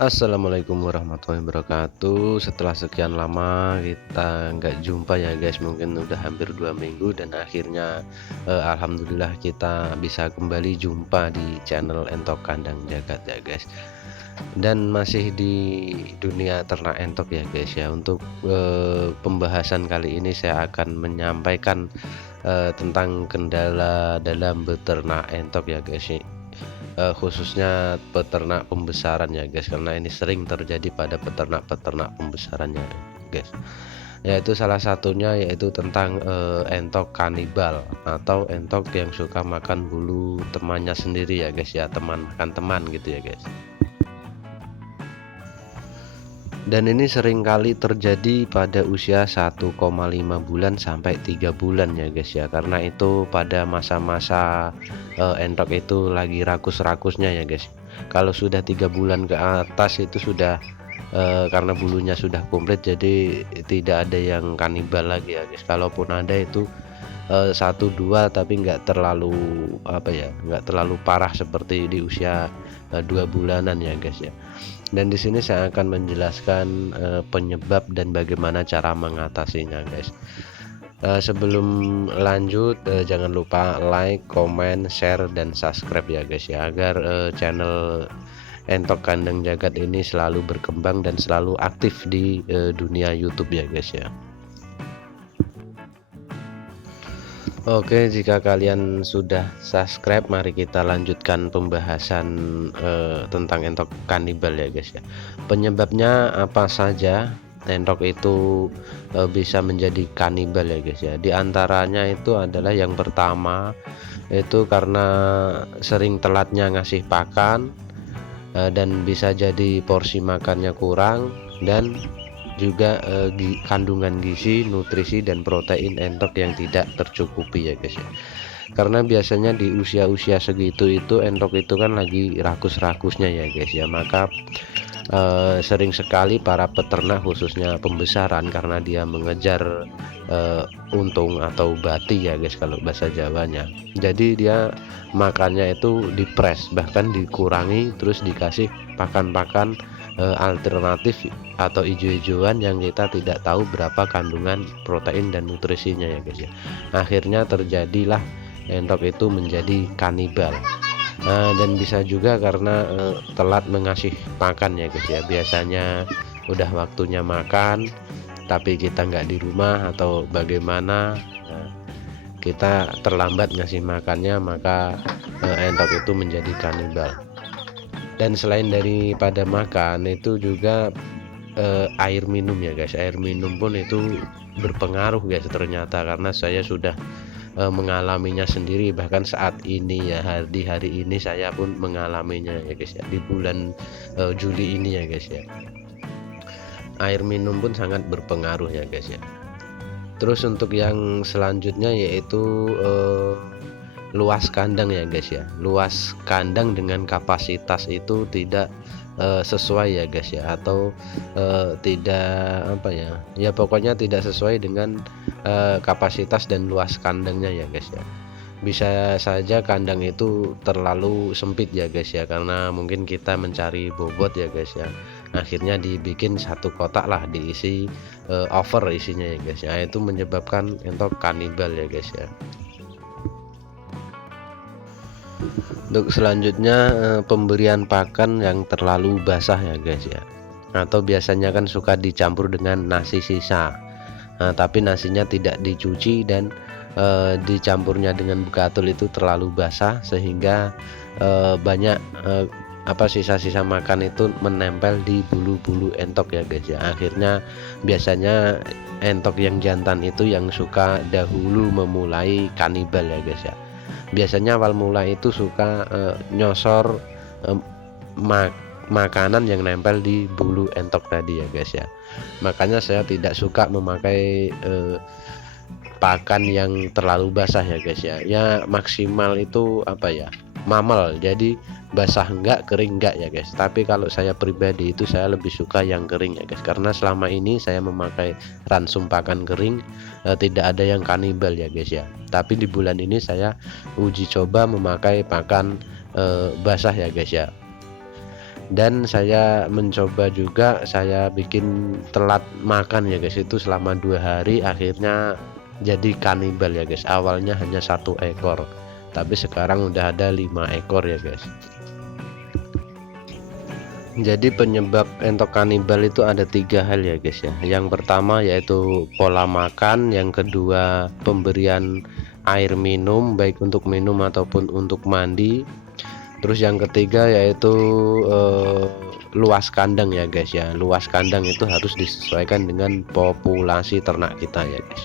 Assalamualaikum warahmatullahi wabarakatuh. Setelah sekian lama kita nggak jumpa ya guys, mungkin udah hampir 2 minggu dan akhirnya alhamdulillah kita bisa kembali jumpa di channel Entok Kandang Jagat ya guys. Dan masih di dunia ternak entok ya guys ya. Untuk pembahasan kali ini saya akan menyampaikan tentang kendala dalam beternak entok ya guys. Khususnya peternak pembesaran ya guys, karena ini sering terjadi pada peternak-peternak pembesarannya guys, yaitu salah satunya yaitu tentang entok kanibal atau entok yang suka makan bulu temannya sendiri ya guys ya, teman makan teman gitu ya guys. Dan ini seringkali terjadi pada usia 1,5 bulan sampai 3 bulan ya guys ya, karena itu pada masa-masa entok itu lagi rakus-rakusnya ya guys. Kalau sudah 3 bulan ke atas itu sudah karena bulunya sudah komplit, jadi tidak ada yang kanibal lagi ya guys. Kalaupun ada itu satu dua, tapi nggak terlalu nggak terlalu parah seperti di usia 2 bulanan ya guys ya. Dan di sini saya akan menjelaskan penyebab dan bagaimana cara mengatasinya guys. Sebelum lanjut, jangan lupa like, comment, share, dan subscribe ya guys ya, agar channel Entok Kandang Jagat ini selalu berkembang dan selalu aktif di dunia YouTube ya guys ya. Oke, jika kalian sudah subscribe, mari kita lanjutkan pembahasan tentang entok kanibal ya guys ya. Penyebabnya apa saja entok itu bisa menjadi kanibal ya guys ya. Di antaranya itu adalah yang pertama itu karena sering telatnya ngasih pakan, dan bisa jadi porsi makannya kurang, dan juga kandungan gizi, nutrisi, dan protein entok yang tidak tercukupi ya guys ya. Karena biasanya di usia-usia segitu itu entok itu kan lagi rakus-rakusnya ya guys ya, maka sering sekali para peternak khususnya pembesaran, karena dia mengejar untung atau bati ya guys kalau bahasa Jawanya, jadi dia makannya itu dipres, bahkan dikurangi, terus dikasih pakan-pakan alternatif atau ijo-ijoan yang kita tidak tahu berapa kandungan protein dan nutrisinya ya guys ya. Akhirnya terjadilah entok itu menjadi kanibal. Dan bisa juga karena telat mengasih makan ya guys ya. Biasanya udah waktunya makan tapi kita nggak di rumah atau bagaimana, kita terlambat ngasih makannya, maka entok itu menjadi kanibal. Dan selain daripada makan, itu juga air minum ya guys. Air minum pun itu berpengaruh guys ternyata, karena saya sudah mengalaminya sendiri. Bahkan saat ini ya, di hari ini saya pun mengalaminya ya guys ya, di bulan Juli ini ya guys ya. Air minum pun sangat berpengaruh ya guys ya. Terus untuk yang selanjutnya yaitu luas kandang ya guys ya. Luas kandang dengan kapasitas itu tidak sesuai ya guys ya, atau tidak ya pokoknya tidak sesuai dengan kapasitas dan luas kandangnya ya guys ya. Bisa saja kandang itu terlalu sempit ya guys ya, karena mungkin kita mencari bobot ya guys ya, akhirnya dibikin satu kotak lah, diisi over isinya ya guys ya. Itu menyebabkan entok kanibal ya guys ya. Untuk selanjutnya pemberian pakan yang terlalu basah ya guys ya, atau biasanya kan suka dicampur dengan nasi sisa. Tapi nasinya tidak dicuci dan dicampurnya dengan bekatul itu terlalu basah, sehingga banyak sisa-sisa makan itu menempel di bulu-bulu entok ya guys ya. Akhirnya biasanya entok yang jantan itu yang suka dahulu memulai kanibal ya guys ya. Biasanya awal mula itu suka nyosor makanan yang nempel di bulu entok tadi ya guys ya. Makanya saya tidak suka memakai pakan yang terlalu basah ya guys ya. Ya maksimal itu mamel, jadi basah enggak, kering enggak ya guys. Tapi kalau saya pribadi itu saya lebih suka yang kering ya guys, karena selama ini saya memakai ransum pakan kering, tidak ada yang kanibal ya guys ya. Tapi di bulan ini saya uji coba memakai pakan basah ya guys ya. Dan saya mencoba juga, saya bikin telat makan ya guys, itu selama 2 hari akhirnya jadi kanibal ya guys. Awalnya hanya 1 ekor, tapi sekarang udah ada 5 ekor ya guys. Jadi penyebab entok kanibal itu ada 3 hal ya guys ya. Yang pertama yaitu pola makan, yang kedua pemberian air minum baik untuk minum ataupun untuk mandi. Terus yang ketiga yaitu luas kandang ya guys ya. Luas kandang itu harus disesuaikan dengan populasi ternak kita ya guys.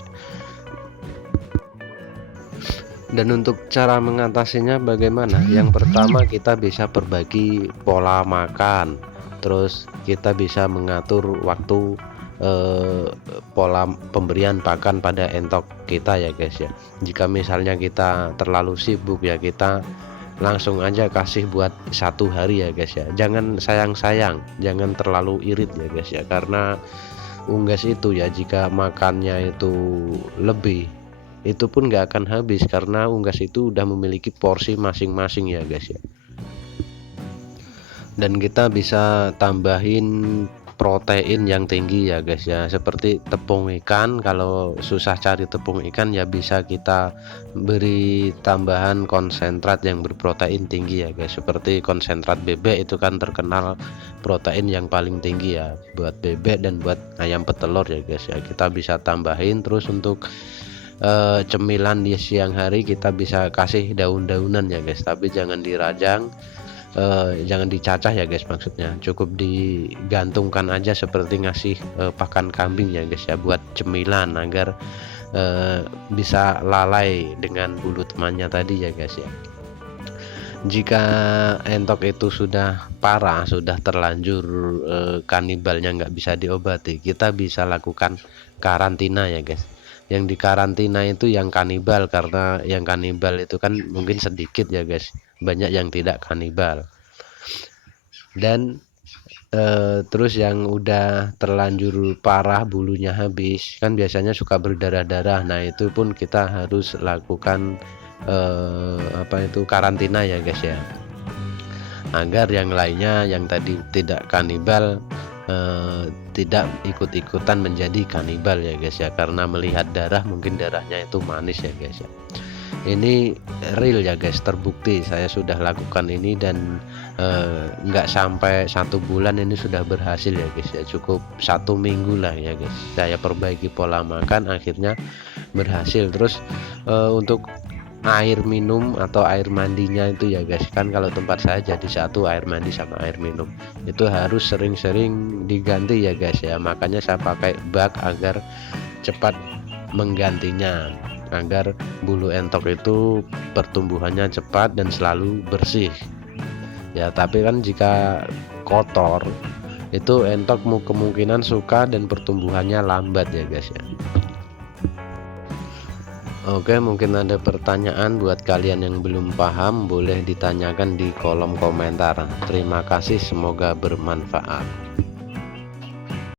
Dan untuk cara mengatasinya bagaimana? Yang pertama kita bisa berbagi pola makan. Terus kita bisa mengatur waktu pola pemberian pakan pada entok kita ya guys ya. Jika misalnya kita terlalu sibuk ya, kita langsung aja kasih buat 1 hari ya guys ya. Jangan sayang-sayang, jangan terlalu irit ya guys ya, karena unggas itu ya jika makannya itu lebih, itu pun nggak akan habis karena unggas itu udah memiliki porsi masing-masing ya guys ya. Dan kita bisa tambahin protein yang tinggi ya guys ya, seperti tepung ikan. Kalau susah cari tepung ikan ya bisa kita beri tambahan konsentrat yang berprotein tinggi ya guys, seperti konsentrat bebek itu kan terkenal protein yang paling tinggi ya buat bebek dan buat ayam petelur ya guys ya. Kita bisa tambahin. Terus untuk cemilan di siang hari kita bisa kasih daun-daunan ya guys, tapi jangan dirajang. Jangan dicacah ya guys, maksudnya cukup digantungkan aja seperti ngasih pakan kambing ya guys ya, buat cemilan agar bisa lalai dengan bulu temannya tadi ya guys ya. Jika entok itu sudah parah, sudah terlanjur kanibalnya nggak bisa diobati, kita bisa lakukan karantina ya guys. Yang di karantina itu yang kanibal, karena yang kanibal itu kan mungkin sedikit ya guys, banyak yang tidak kanibal. Dan terus yang udah terlanjur parah, bulunya habis, kan biasanya suka berdarah-darah. Nah itu pun kita harus lakukan karantina ya guys ya, agar yang lainnya yang tadi tidak kanibal tidak ikut-ikutan menjadi kanibal ya guys ya, karena melihat darah mungkin darahnya itu manis ya guys ya. Ini real ya guys, terbukti saya sudah lakukan ini dan nggak sampai 1 bulan ini sudah berhasil ya guys ya, cukup 1 minggu lah ya guys saya perbaiki pola makan, akhirnya berhasil. Terus untuk air minum atau air mandinya itu ya guys, kan kalau tempat saya jadi satu, air mandi sama air minum itu harus sering-sering diganti ya guys ya. Makanya saya pakai bak agar cepat menggantinya, agar bulu entok itu pertumbuhannya cepat dan selalu bersih ya. Tapi kan jika kotor itu entok kemungkinan suka dan pertumbuhannya lambat ya guys ya. Oke, mungkin ada pertanyaan buat kalian yang belum paham, boleh ditanyakan di kolom komentar. Terima kasih, semoga bermanfaat.